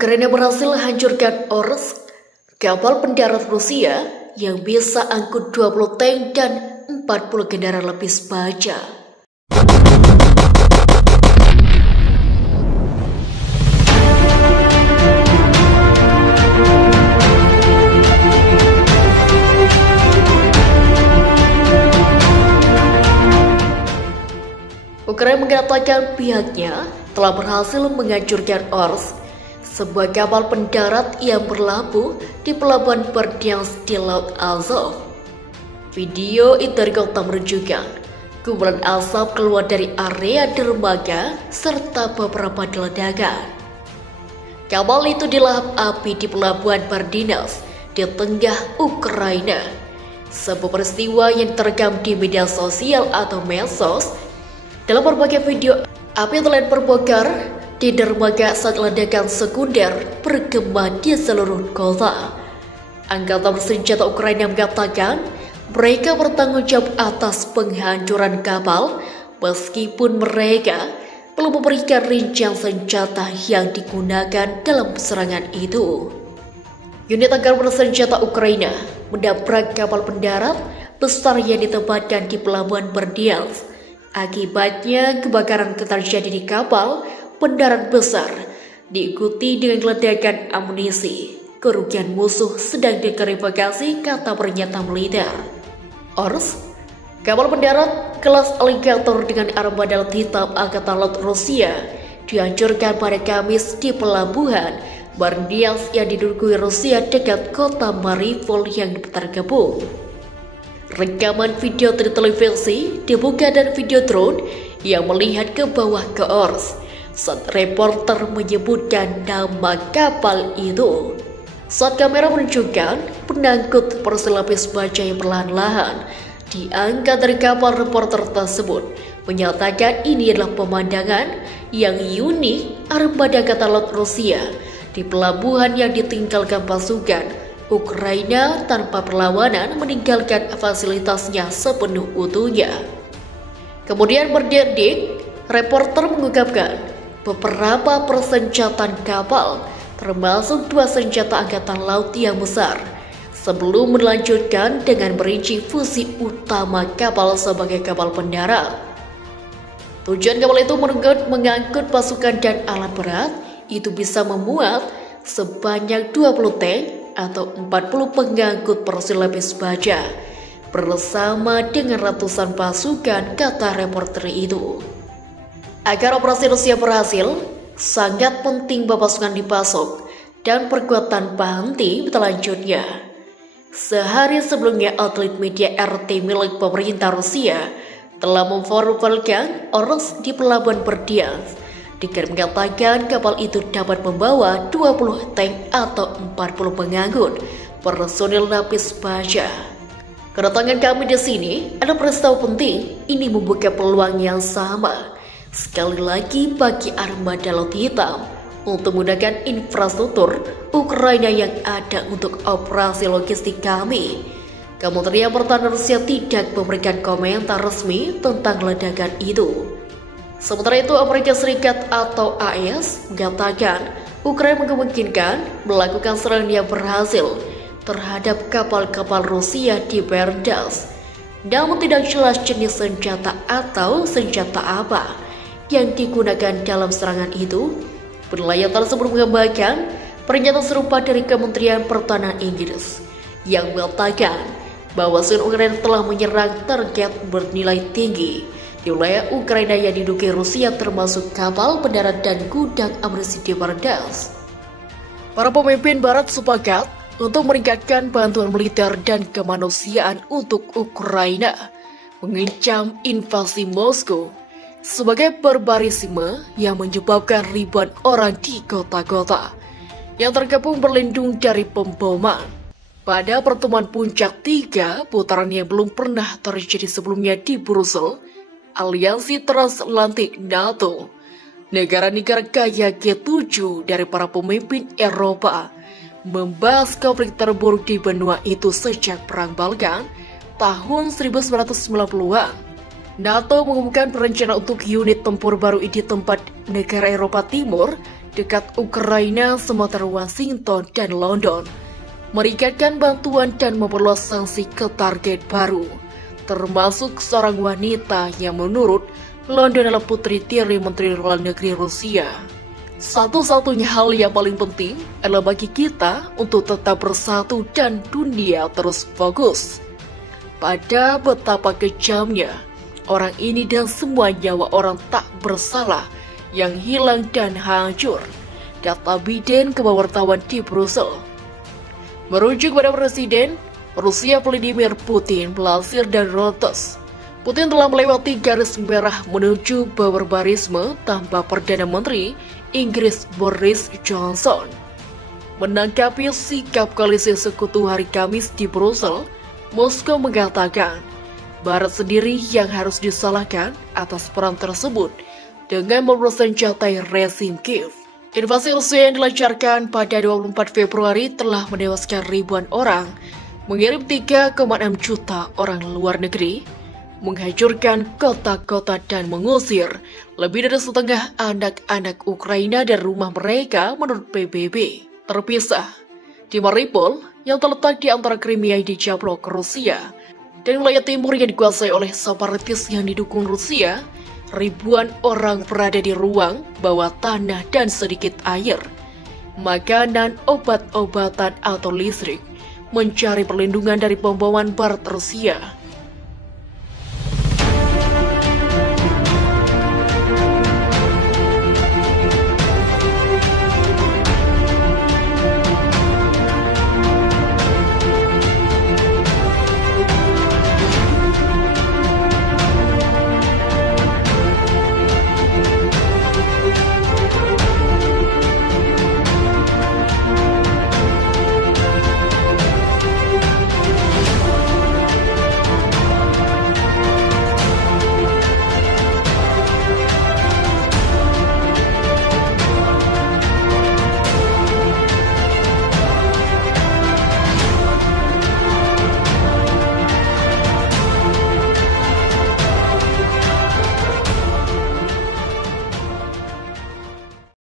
Ukraina berhasil hancurkan Orsk, kapal pendarat Rusia yang bisa angkut 20 tank dan 40 kendaraan lapis baja. Ukraina mengatakan pihaknya telah berhasil menghancurkan Orsk, sebuah kapal pendarat yang berlabuh di pelabuhan Berdyansk di Laut Azov. Video itu dari kota menunjukkan kumpulan asap keluar dari area dermaga serta beberapa ledakan. Kapal itu dilahap api di pelabuhan Berdyansk di tengah Ukraina. Sebuah peristiwa yang terekam di media sosial atau medsos. Dalam berbagai video, api telah terbakar di dermaga saat ledakan sekunder bergema di seluruh kota. Angkatan bersenjata Ukraina mengatakan mereka bertanggung jawab atas penghancuran kapal meskipun mereka belum memberikan rincian senjata yang digunakan dalam serangan itu. Unit angkatan bersenjata Ukraina mendabrak kapal pendarat besar yang ditempatkan di pelabuhan Berdyansk. Akibatnya kebakaran terjadi di kapal pendarat besar, diikuti dengan ledakan amunisi. Kerugian musuh sedang diklarifikasi, kata pernyataan militer. Orsk, kapal pendarat kelas aligator dengan armada laut hitam Angkatan Laut Rusia, dihancurkan pada Kamis di pelabuhan Berdyansk yang diduduki Rusia dekat kota Mariupol yang tergabung. Rekaman video dari televisi dibuka dan video drone yang melihat ke bawah ke Orsk saat reporter menyebutkan nama kapal itu. Saat kamera menunjukkan penangkut lapis baja yang perlahan-lahan diangkat dari kapal, reporter tersebut menyatakan ini adalah pemandangan yang unik armada Angkatan Laut Rusia di pelabuhan yang ditinggalkan pasukan Ukraina tanpa perlawanan meninggalkan fasilitasnya sepenuh utuhnya. Kemudian berdedek, reporter mengungkapkan beberapa persenjataan kapal, termasuk 2 senjata angkatan laut yang besar, sebelum melanjutkan dengan merinci fungsi utama kapal sebagai kapal pendarat. Tujuan kapal itu mengangkut pasukan dan alat berat, itu bisa memuat sebanyak 20 tank atau 40 pengangkut personil lapis baja bersama dengan ratusan pasukan, kata reporter itu. Agar operasi Rusia berhasil, sangat penting pasukan dipasok dan perkuatan panti selanjutnya. Sehari sebelumnya, outlet media RT milik pemerintah Rusia telah memformalkan Orsk di pelabuhan Berdyansk dengan mengatakan kapal itu dapat membawa 20 tank atau 40 pengangkut personil lapis baja. Kedatangan kami di sini ada peristiwa penting. Ini membuka peluang yang sama sekali lagi bagi armada laut hitam untuk menggunakan infrastruktur Ukraina yang ada untuk operasi logistik kami. Kementerian Pertahanan Rusia tidak memberikan komentar resmi tentang ledakan itu. Sementara itu, Amerika Serikat atau AS mengatakan Ukraina memungkinkan melakukan serangan yang berhasil terhadap kapal-kapal Rusia di Berdyansk. Namun tidak jelas jenis senjata atau senjata apa yang digunakan dalam serangan itu. Penilaian tersebut menggambarkan pernyataan serupa dari Kementerian Pertahanan Inggris yang mengatakan bahwa Ukraina telah menyerang target bernilai tinggi di wilayah Ukraina yang diduduki Rusia, termasuk kapal pendarat dan gudang amunisi di Berdyansk. Para pemimpin Barat sepakat untuk meningkatkan bantuan militer dan kemanusiaan untuk Ukraina, mengancam invasi Moskow sebagai barbarisme yang menyebabkan ribuan orang di kota-kota yang tergabung berlindung dari pemboman. Pada pertemuan puncak 3 putaran yang belum pernah terjadi sebelumnya di Brussels, Aliansi Transatlantik NATO, negara-negara kaya G7 dari para pemimpin Eropa membahas konflik terburuk di benua itu sejak Perang Balkan tahun 1990-an. NATO mengumumkan perencanaan untuk unit tempur baru di tempat negara Eropa Timur dekat Ukraina sementara Washington dan London meningkatkan bantuan dan memperluas sanksi ke target baru, termasuk seorang wanita yang menurut London adalah putri tiri Menteri Luar Negeri Rusia. Satu-satunya hal yang paling penting adalah bagi kita untuk tetap bersatu dan dunia terus fokus pada betapa kejamnya orang ini dan semua nyawa orang tak bersalah yang hilang dan hancur, kata Biden ke wartawan di Brussels. Merujuk pada Presiden Rusia Vladimir Putin melansir dari Reuters, Putin telah melewati garis merah menuju barbarisme tanpa Perdana Menteri Inggris Boris Johnson. Menanggapi sikap koalisi sekutu hari Kamis di Brussels, Moskow mengatakan Barat sendiri yang harus disalahkan atas peran tersebut dengan mempersenjatai rezim Kiev. Invasi Rusia yang dilancarkan pada 24 Februari telah menewaskan ribuan orang, mengirim 3,6 juta orang luar negeri, menghancurkan kota-kota dan mengusir lebih dari setengah anak-anak Ukraina dari rumah mereka menurut PBB. Terpisah di Mariupol yang terletak di antara Crimea yang dijablok Rusia dan wilayah timur yang dikuasai oleh separatis yang didukung Rusia, ribuan orang berada di ruang bawah tanah dan sedikit air, makanan, obat-obatan atau listrik, mencari perlindungan dari pembawaan Barat Rusia.